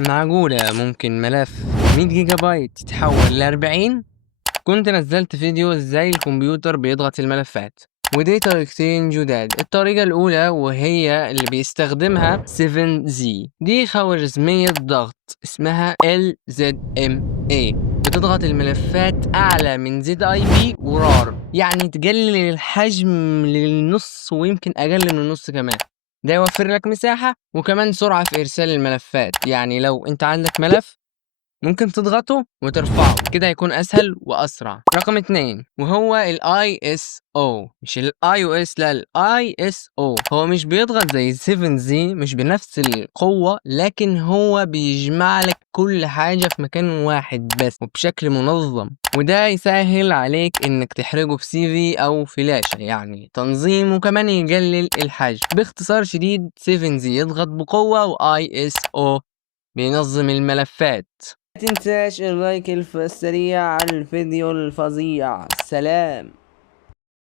معقولة ممكن ملف 100 جيجا بايت يتحول ل40؟ كنت نزلت فيديو ازاي الكمبيوتر بيضغط الملفات، ودي طريقتين جداد. الطريقة الأولى وهي اللي بيستخدمها 7Z، دي خوارزمية ضغط اسمها LZMA، بتضغط الملفات أعلى من ZIP ورار، يعني تقلل الحجم للنص ويمكن أقل من النص كمان. ده يوفر لك مساحة وكمان سرعة في إرسال الملفات، يعني لو أنت عندك ملف ممكن تضغطه وترفعه كده هيكون أسهل وأسرع. رقم 2 وهو ال ISO، مش ال iOS، لا ال ISO. هو مش بيضغط زي 7Z، مش بنفس القوة، لكن هو بيجمع لك كل حاجة في مكان واحد بس وبشكل منظم، وده يسهل عليك انك تحرقه في CV او فلاشة، يعني تنظيم، وكمان يقلل الحجم. باختصار شديد 7Z يضغط بقوة و ISO بينظم الملفات. ما تنساش اللايك السريع على الفيديو الفظيع. سلام.